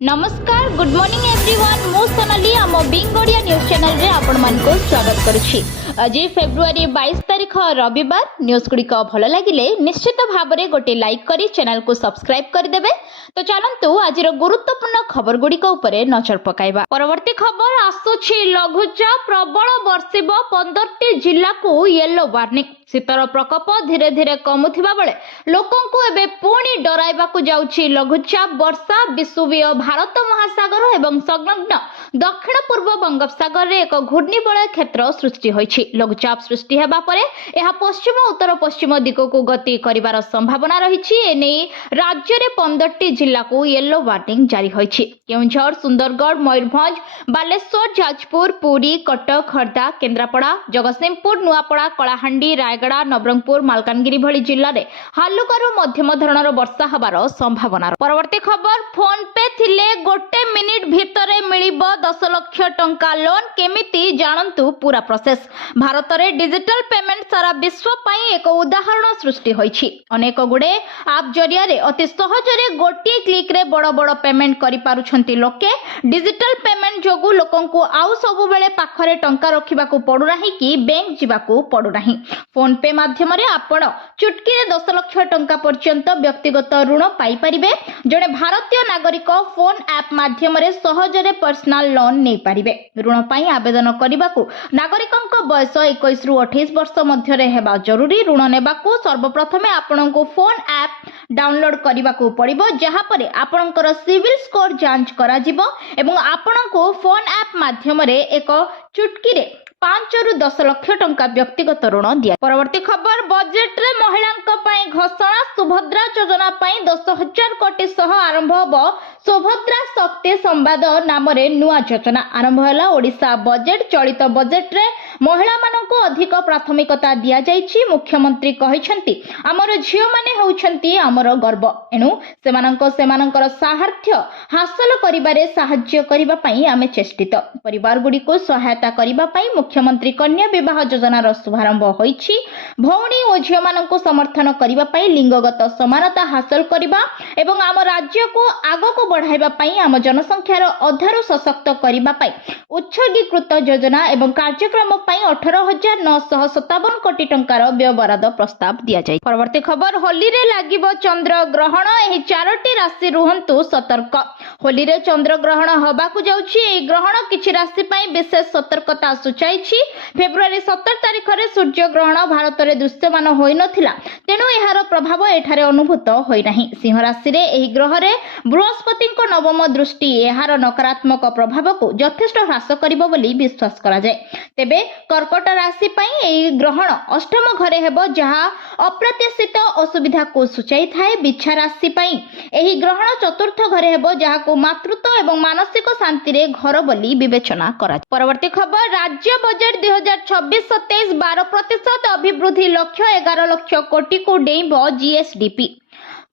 नमस्कार good morning everyone मु सोनाली आम बिंग ओडिया न्यूज चैनल रे आपण मान को स्वागत करुछि। आज फेब्रुआरी 22 तारिख रविवार न्यूज गुडी को भल लागिले निश्चित भाव में गोटे लाइक करी चैनल को सब्सक्राइब कर देबे। तो चलंतु आज गुरुत्वपूर्ण खबर गुडी को ऊपर नजर पकाइबा। परवर्ती खबर आसुछि लघुचाप प्रबल वर्षिब 15टी जिल्ला को येलो वार्निंग। शीतर प्रकोप धीरे धीरे कमुथिबा बेले लोकंकु एबे पुणी डराइबाकु जाउछि लघुचाप वर्षा। विषुवीय भारत महासागर एवं संलग्न दक्षिण पूर्व बंगोपसागर रे एक घूर्णिबलय क्षेत्र सृष्टि होइछि। लघुचाप सृष्टि हेबा परे एहा पश्चिम उत्तर पश्चिम दिगकु गति करिवार संभावना रहिछि। एने राज्य रे 15टी जिल्ला को येलो वार्निंग जारी होइछि। केउंझर, सुंदरगढ़, मयूरभंज, बालेश्वर, जाजपुर, पुरी, कटक, खर्दा, केन्द्रापड़ा, जगतसिंहपुर, नुआपड़ा, कलाहांडी, रायगड़ा, नवरंगपुर, मालकानगिरी भली जिल्ला रे हालुकारू मध्यम धरणर वर्षा हबार संभावना। परवर्ती खबर फोन पे थिले गोटे मिनिट भितरे मिलिबो 10 लाख टंका लोन। केमिति जानंतु पूरा प्रोसेस। भारत रे डिजिटल पेमेंट सारा विश्व पई एक उदाहरण सृष्टि होइछि। अनेक गुडे आप जरिया रे अति सहज रे गोटे क्लिक रे बड़ बड़ पेमेंट करि पारुछंती लोके। डिजिटल पेमेंट जोगु लोकंकु आउ सब बेले पाखरे टंका रखिबाकू पडु नाही कि बैंक जिबाकू पडु नाही। फोन पे माध्यम रे आपण चुटकी रे 10 लाख टंका पर्यंत व्यक्तिगत ऋण पाई परिबे। जणे भारतीय नागरिक फोन ऐप माध्यम रे सहज रे पर्सनल लोन नै पारिबे। ऋण पाई आवेदन करिबाकू नागरिकंक बयस 21 रु 28 वर्ष मध्य रे हेबा जरूरी। ऋण नेबाकू सर्वप्रथमे आपणको फोन ऐप डाउनलोड करिबाकू पड़िबो, जहा परे आपणकर सिविल स्कोर जांच करा जिवो एवं आपणको फोन ऐप माध्यम रे एक चुटकी रे 5 रु 10 लाख टंका व्यक्तिगत ऋण दिया। परवर्ती खबर बजेट रे महिलांक पई घोषणा। सुभद्रा योजना पई 10,000 कोटी सह आरंभ होबो सुभद्रा शक्ति संवाद नाम रे नुआ योजना आरंभ होला। ओडिशा बजेट चलित बजेट रे महिला माननको अधिक प्राथमिकता दिया जायछि। मुख्यमंत्री कहिसंती हमर झियो माने होउछंती हमर गर्व, एनु सेमानकर सामर्थ्य हासिल करिबारे सहाय्य करिबा पई आमे चेष्टित। परिवार गुडी को सहायता करिबा पई मुख्यमंत्री कन्या विवाह योजनार शुभारंभ होइछि। भौणी और झियो माननको समर्थन करिबा पई लिंगगत समानता हासिल करिबा एवं आम राज्य को आगको बढ़ाइबा पई आम जनसंख्यार अधारु सशक्त करिबा पई उत्सर्गीकृत योजना एवं कार्यक्रम पई 18,957 कोटी टंकार व्ययबराद प्रस्ताव दिया जाय। परवर्ती खबर होली रे लागिबो चंद्र ग्रहण। एही 4टी राशि रुहंतु सतर्क। होली रे चंद्र ग्रहण होबाकू जाउछि। एही ग्रहण किछि राशि पई विशेष सतर्कता सुचाइछि। फेब्रुआरी 17 तारिख रे सूर्य ग्रहण भारत रे दृश्यमान होई नथिला, तेनु एहार प्रभाव एठारे अनुभूत होई नाही। सिंह राशि रे एही ग्रह रे बृहस्पति को नवम दृष्टि एहार नकारात्मक प्रभाव को यथेष्ट ह्रास करिबो बोली विश्वास करा जाय। तेबे कर्कट राशि पई एही ग्रहण अष्टम घरे हेबो, जहा अप्रत्याशित असुविधा को सुचाई थाए। बिच्छा राशि पई एही ग्रहण चतुर्थ घरे हेबो, जहा को मातृत्व एवं मानसिक शांति रे घर बोली विवेचना करा। परवर्ती खबर राज्य बजेट 2026-27 12% अभिवृद्धि लक्ष्य 11 लाख कोटी को डेइबो जीएसडीपी।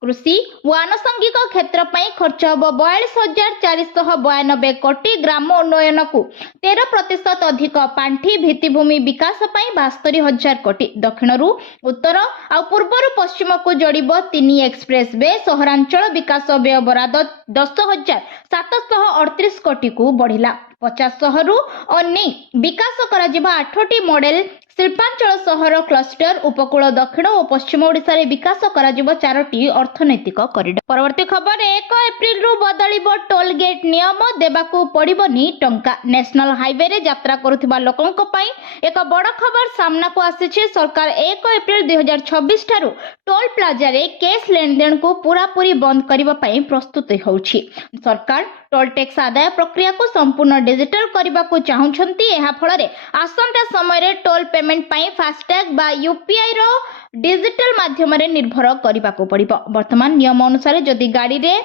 कृषि व आनुषंगिक क्षेत्र पई खर्च होबो 42,492 कोटी। ग्राम उन्नयन को 13% अधिक पांठी। भित्तिभूमि विकास पई 72,000 कोटी। दक्षिणरू उत्तर आ पूर्वरू पश्चिम को जोड़िबो 3 एक्सप्रेस वे। सहरांचल विकास व्यय बराद 10,738 कोटी को बढ़िला। 50 रु अन्य विकास करा जिबा 8टी मॉडल शिल्पांचल सहर क्लस्टर। उपकूल दक्षिण और पश्चिम ओडिशा रे विकास करा जिबो 4टी अर्थनैतिक कॉरिडोर। परवर्ती खबर 1 एप्रिल रु बदलिबो टोल गेट नियम। देबाकू पड़िबोनी टंका। नेशनल हाईवे रे यात्रा करुथिबा लोकंक पई एक बड़ खबर सामना को आसीछि। सरकार 1 एप्रिल 2026 ठारू टोल प्लाजा रे कैश लेनदेन को पूरा पूरी बंद करिबा पई प्रस्तुत होउछि। सरकार टोल टैक्स आदाय प्रक्रिया को संपूर्ण डिजिटल करने को चाहूंछंती। एहा फଳରେ आसंता समय रे टोल पेमेंट पाई फास्टैग बा यूपीआई रो डिजिटल माध्यम रे निर्भर करने को पड़िबो। वर्तमान नियम अनुसार जदि गाड़ी रे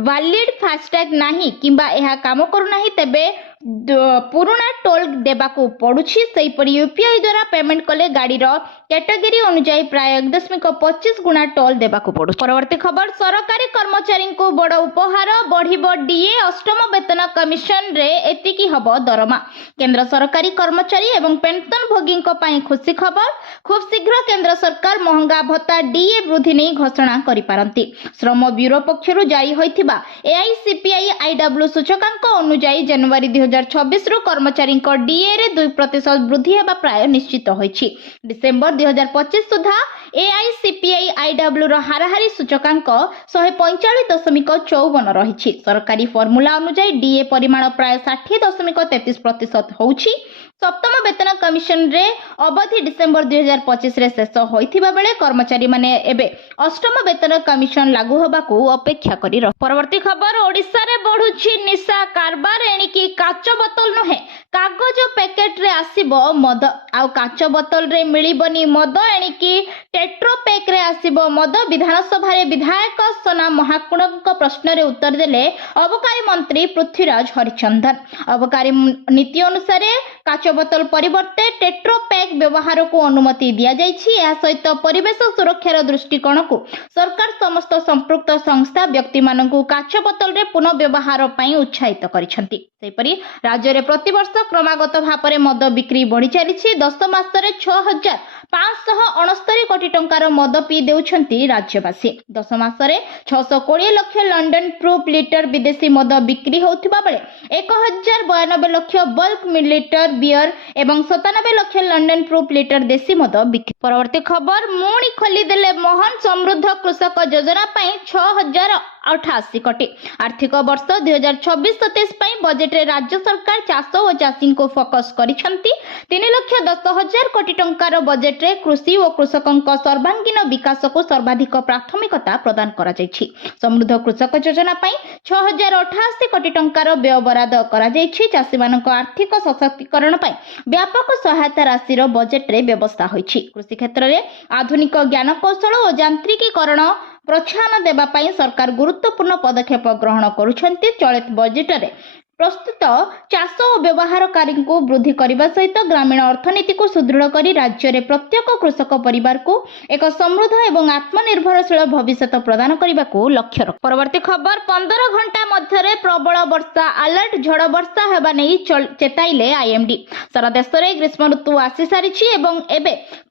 वैलिड फास्टैग नाही किंबा एहा काम करू नाही, तेबे पुराना टोल देबाकू पड़ुछि। सेहीपरि यूपीआई द्वारा पेमेंट कले गाड़ी कैटेगरी अनुसार प्राय 1.25 गुणा टोल देबाकू पड़ु। परवर्ती खबर, सरकारी कर्मचारी को बड़ उपहार, बढ़िबो डीए, अष्टम वेतन कमिशन रे एतिकी हबो दरमा। केंद्र सरकारी कर्मचारी एवं पेंशन भोगी खुशी खबर, खूब शीघ्र केंद्र सरकार महंगा भत्ता डीए वृद्धि नहीं घोषणा करि पारंती। श्रम ब्यूरो पक्षरु जारी होइथिबा एआईसीपीआई आईडब्ल्यू सूचकांक अनुसार जनवरी 2026 रु कर्मचारी डीए रे 2% वृद्धि हेबा प्राय निश्चित होइछि। डिसेंबर 2025 सुधा एआईसीपीआई आईडब्ल्यू रो हाराहारी सूचकांक 145.54 रहिछि। सरकारी फॉर्मूला अनुसार डीए परिमाण प्राय 60.33% होउछि। सप्तम वेतन कमिशन रे अवधि डिसेंबर 2025 रे शेष होइथिबा बेले कर्मचारी माने एबे अष्टम वेतन कमिशन लागू होबाकू अपेक्षा करि रह। परवर्ती खबर, ओडिसा रे बढ़ुछि निशा कारबार। एणिकी काच बोतल नुहे, कागज पैकेट रे आसीबो मद, आउ काच बोतल रे मिलिबनी मद। एणिकी टेट्रो पैक रे आसीबो मद। विधानसभा रे विधायक सोना महाकुणक प्रश्न रे उत्तर देले अबकारी मंत्री पृथ्वीराज हरिचंदन। अबकारी नीति अनुसार काच बोतल परिवर्ते टेट्रो पैक व्यवहार को अनुमति दिया जाइछि। या सहित परिवेश सुरक्षार दृष्टिकोण को सरकार समस्त संपृक्त संस्था व्यक्ति मानकु काच बोतल रे पुनः व्यवहार पई उत्साहित करिसंती। सेपरि राज्य रे प्रति वर्ष क्रमागत भाव में मद बिक्री बढ़ी चलिछि। 10 मास रे 6,569 कोटी टंकार मद पी देउछंती राज्यवासी। 10 मास रे 620 लाख लंडन प्रूफ लीटर विदेशी मद बिक्री होउथिबा बेले 1092 लाख बल्क मिलीलीटर बियर एवं 97 लाख लंडन प्रूफ लीटर देशी मद बिक्री। परवर्ती खबर, मुणी खोली देले मोहन समृद्ध कृषक योजना पई 6088 कोटी। आर्थिक वर्ष 2024-27 पई बजेट रे राज्य सरकार चाष और चाषी को फोकस करिसंती। 3,10,000 कोटी टंकार बजेट रे कृषि और कृषकों सर्वांगीन विकास को सर्वाधिक प्राथमिकता प्रदान करा जायछि। समृद्ध कृषक योजना पई 6088 कोटी टंकार व्यय बराद करा जायछि। चाषी मानक आर्थिक सशक्तिकरण पई व्यापक सहायता राशि रो बजेट रे व्यवस्था होइछि। कृषि क्षेत्र रे आधुनिक ज्ञान कौशल और यांत्रिकीकरण प्रोत्साहन देबा पई सरकार गुरुत्वपूर्ण पदक्षेप ग्रहण करुछंती। चलित बजेट रे प्रस्तुत चाष और व्यवहारकारी को वृद्धि करने सहित ग्रामीण अर्थनीति को सुदृढ़ कर राज्य में प्रत्येक कृषक परिवार को एक समृद्ध एवं आत्मनिर्भरशील भविष्य प्रदान करने को लक्ष्य रख। परवर्ती खबर, 15 घंटा मध्य प्रबल वर्षा अलर्ट, झड़ वर्षा होगा नहीं चेताइले आईएमडी। सारा देश में ग्रीष्म ऋतु आसी सारी एवं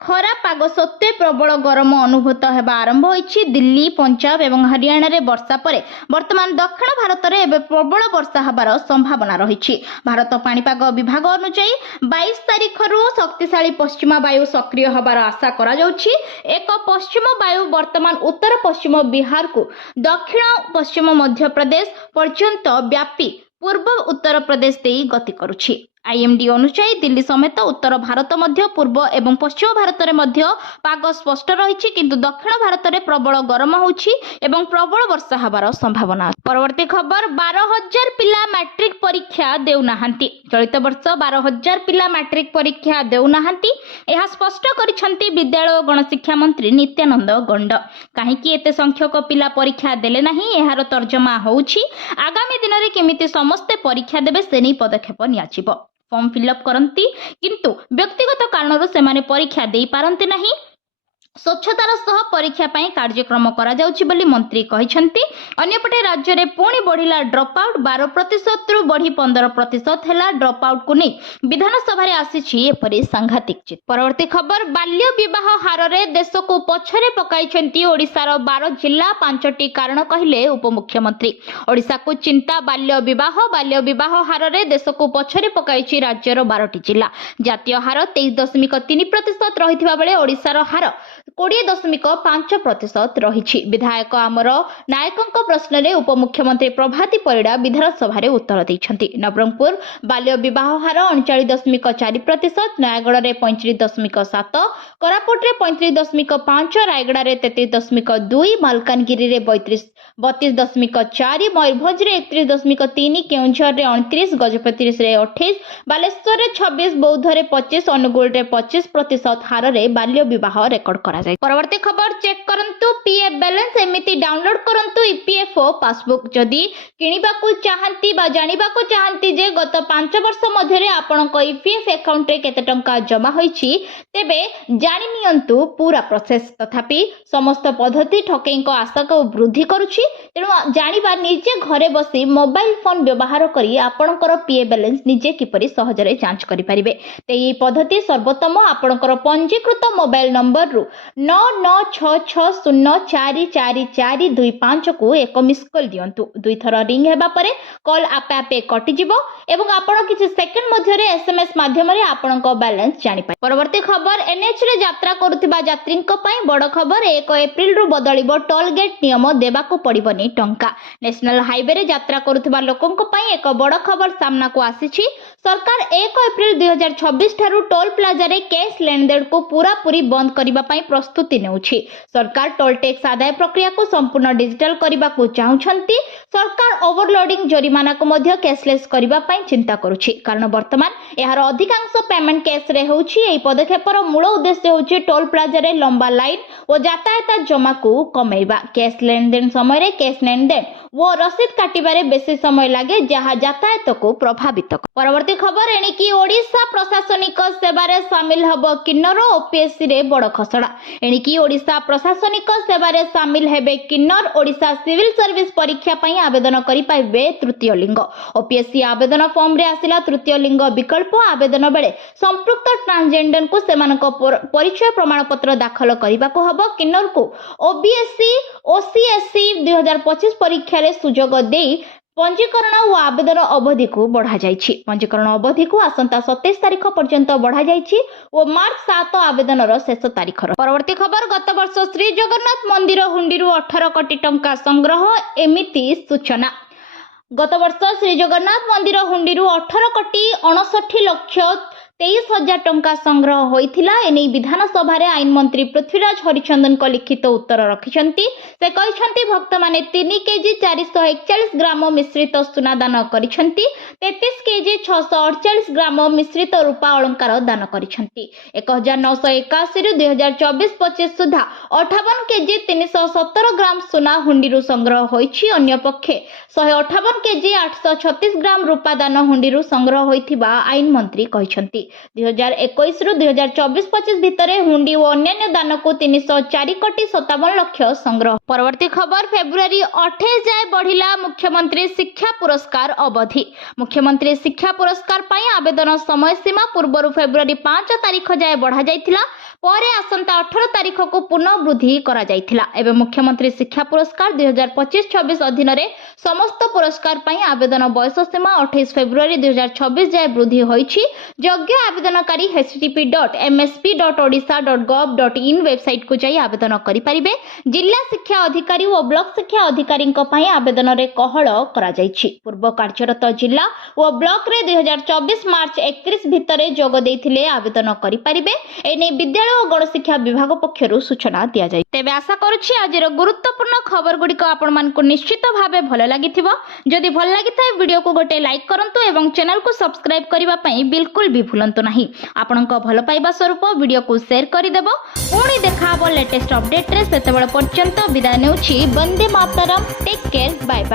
खरा पाग सत्वे प्रबल गरम अनुभूत होगा आरंभ होइछि। दिल्ली, पंजाब एवं हरियाणा रे वर्षा परे वर्तमान दक्षिण भारत में एवं प्रबल वर्षा होबार संभावना रही। भारत पाणीपाग विभाग अनुसार 22 तारिख रु शक्तिशाली पश्चिमा वायु सक्रिय होबार आशा करा जाउछि। एक पश्चिम वायु वर्तमान उत्तर पश्चिम बिहार को दक्षिण पश्चिम मध्य प्रदेश पर्यंत व्यापी पूर्व उत्तर प्रदेश देई गति करुछि। आईएमडी अनुसार दिल्ली समेत उत्तर भारत मध्य पूर्व एवं पश्चिम भारत में मध्य पाग स्पष्ट रही, किंतु दक्षिण भारत में प्रबल गरम होउछि एवं प्रबल वर्षा होबार संभावना। परवर्ती खबर, 12,000 पिला मैट्रिक परीक्षा देउनाहांती। चलित वर्ष 12,000 पिला मैट्रिक परीक्षा देउनाहांती। यह स्पष्ट करिसंती विद्यालय और गणशिक्षा मंत्री नित्यानंद गंड। काहेकि एते संख्यक पिला परीक्षा देले नाही, एहार तर्जमा होउछि आगामी दिन में केमिति समस्ते परीक्षा देबे से नहीं पदक्षेप नियाजिबो। फॉर्म फिलअप करती किंतु व्यक्तिगत कारणरू सेमाने परीक्षा दे पारंती नहीं। स्वच्छतार सह परीक्षा पई कार्यक्रम करा जाउछि बोली मंत्री कहिसंती। अन्यपटे राज्य में पुणी बढ़िला ड्रॉप आउट 12% रु बढ़ी 15% हैला। ड्रॉप आउट को नहीं विधानसभा रे आसीछि एपरि सांघातिक चित। परवर्ती खबर, बाल्य विवाह हार रे देश को पछरे पकाइछंती ओडिसार 12 जिल्ला। 5टी कारण कहिले उपमुख्यमंत्री। ओडिसा को चिंता बाल्य विवाह हार रे देश को पछरे पकाइछि राज्यर 12टी जिल्ला। जातीय हार 23.3% रहिथिबा बेले ओडिसार हार 20.5% रही। विधायक आमर नायकों प्रश्न रे उपमुख्यमंत्री प्रभाती परिड़ा विधानसभा रे उत्तर दैछंती। नवरंगपुर बाल्य विवाह हार 39.4%, नयागढ़ रे 35.7%, कोरापुट रे 35.5%, रायगड़ा रे 33.2%, मालकानगिरी रे 32.4%, मयूरभंज रे 31.3%, केउंझर रे 29%, गजपति रे 28%, बालेश्वर रे 26%, बौद्ध रे 25%, अनुगुल रे 25% हार रे बाल्य विवाह रेकर्ड करा। करा जाय। परवर्ती खबर चेक करंतु पीएफ बैलेंस एमिति डाउनलोड करंतु ईपीएफओ पासबुक। जदि किनिबाकू चाहंती बा जानिबाकू चाहंती जे गत 5 वर्ष मध्ये आपनक ईपीएफ अकाउंट रे केते टंका जमा होईछि तेबे जानि नियंतु पूरा प्रोसेस। तथापि समस्त पद्धति ठकेईको आशा को वृद्धि करूछि। तेणु जानिबा निजे घरे बसी मोबाइल फोन व्यवहार करी आपनकर पीएफ बैलेंस निजे किपरि सहजरे जांच करि परिबे। तेई पद्धति सर्वोत्तम आपनकर पंजीकृत मोबाइल नंबर रु 9966044425 को एक मिस कॉल दियंतु। दुई थर रिंग हेबा परे कॉल आपे आपे कटि जिवो एवं आपण किछि सेकंड मध्ये एसएमएस माध्यम रे आपनक बैलेंस जानि पाए। परवर्ती खबर एनएच रे यात्रा करुथिबा यात्रींक पई बड़ खबर। 1 एप्रिल रु बदलिबो टोल गेट नियम देबाकू पड़िबनी टंका। नेशनल हाईवे रे यात्रा करुथिबा लोकंक पई एक बड़ खबर सामना को आसीछि। सरकार 1 एप्रिल 2026 ठारू टोल प्लाजा रे कैश लेनदेन को पूरा पूरी बंद करिबा पई प्रस्तुति नेउछि। सरकार टोल टैक्स आदाय प्रक्रिया को संपूर्ण डिजिटल करिबा को चाहुछंती। सरकार ओवरलोडिंग जरिमाना को मध्य कैशलेस करिबा पई चिंता करूछि, कारण वर्तमान एहार अधिकांश पेमेंट कैश रे होउछि। एई पदक्षेपर मूल उद्देश्य होउछि टोल प्लाजा रे लंबा लाइन और यातायात जमा को कमेइबा। कैश लेनदेन समय रे कैश लेनदेन वो रसीद काटिबारे बेसी समय लागे जहा यातायात को प्रभावित करे। परवर्ती खबर एणिकी ओडिशा प्रशासनिक सेवा रे शामिल हब किन्नर। ओपीएससी रे बड़ खसड़ा। एणिकी ओडिशा प्रशासनिक सेवा रे शामिल हेबे किन्नर। ओडिशा सिविल सर्विस परीक्षा पई आवेदन करि पाइबे तृतीय लिंग। ओपीएससी आवेदन फॉर्म रे आसिला तृतीय लिंग विकल्प। आवेदन बेले संपृक्त ट्रांसजेंडर को सेमानक परिचय प्रमाण पत्र दाखल करिबा को हबो। किन्नर को ओबीएससी ओसीएससी 2025 परीक्षा रे सुजोग देई पंजीकरण और आवेदन अवधि को बढ़ा जाइछि। पंजीकरण अवधि को आसंता 27 तारिख पर्यंत बढ़ा जाइछि और मार्च 7 आवेदन शेष तारिख। परवर्ती खबर गत वर्ष श्री जगन्नाथ मंदिर हुंडीरू 18 कोटी टंका संग्रह एमिति सूचना। गत वर्ष श्री जगन्नाथ मंदिर हुंडीरू 18 कोटी 59 लक्ष 23,000 टंका संग्रह होइथिला। एनै विधानसभा रे आईन मंत्री पृथ्वीराज हरिचंदन को लिखित उत्तर रखिछंती। से कहिछंती भक्त माने 3 केजी 441 ग्राम मिश्रित सुना दान करिछंती। 33 केजी 648 ग्राम मिश्रित रूपा अलंकार दान करिछंती। 1981 रु 2024-25 सुधा 58 केजी 317 ग्राम सुना हुंडीरू संग्रह होइछि। अन्य पक्षे 158 केजी 836 ग्राम रूपा दान हुंडीरू संग्रह होइथिबा आईन मंत्री कहिछंती। 2021 रु 2024-25 भितरे हुंडी और अन्य दान को 304 कोटी 57 लक्ष संग्रह। परवर्ती खबर फेब्रुआरी 28 जाए बढ़िला मुख्यमंत्री शिक्षा पुरस्कार अवधि। मुख्यमंत्री शिक्षा पुरस्कार पाई आवेदन समय सीमा पूर्व फेब्रुआरी 5 तारिख जाए बढ़ा जाइथिला। परे आसंता 18 तारिख को पुनः वृद्धि करा जाइथिला। एवं मुख्यमंत्री शिक्षा पुरस्कार 2025-26 अधीन रे समस्त पुरस्कार पाई आवेदन बयस सीमा 28 फेब्रुआरी 2026 जाए वृद्धि होइछि। योग्य आवेदनकारी http.msp.odisha.gov.in वेबसाइट को जाई आवेदन करि परिबे। जिला शिक्षा अधिकारी और ब्लॉक शिक्षा अधिकारी पई आवेदन रे कहळ करा जाइछि। पूर्व कार्यरत जिला और ब्लॉक रे 2024 मार्च 31 भितरे जोग देथिले आवेदन करि परिबे। एने विद्यालय और गणशिक्षा विभाग पक्षरु सूचना दिया जाय। तेबे आशा करूछि आजिर गुरुत्वपूर्ण खबर गुडी को आपण मानकु निश्चित भाबे भलो लागिथिबो। जदि भल लागिथाय वीडियो को गोटे लाइक करंतु एवं चैनल को सब्सक्राइब करिबा पई बिल्कुल भी भूलंतु नाही। आपणक भल पाइबा स्वरूप वीडियो को शेयर करदेव। पुणी देखा लेटेस्ट अपडेट रे। सेतेबेले पर्यंत विदाय नेउछि। Vande Mataram. Take care. Bye bye.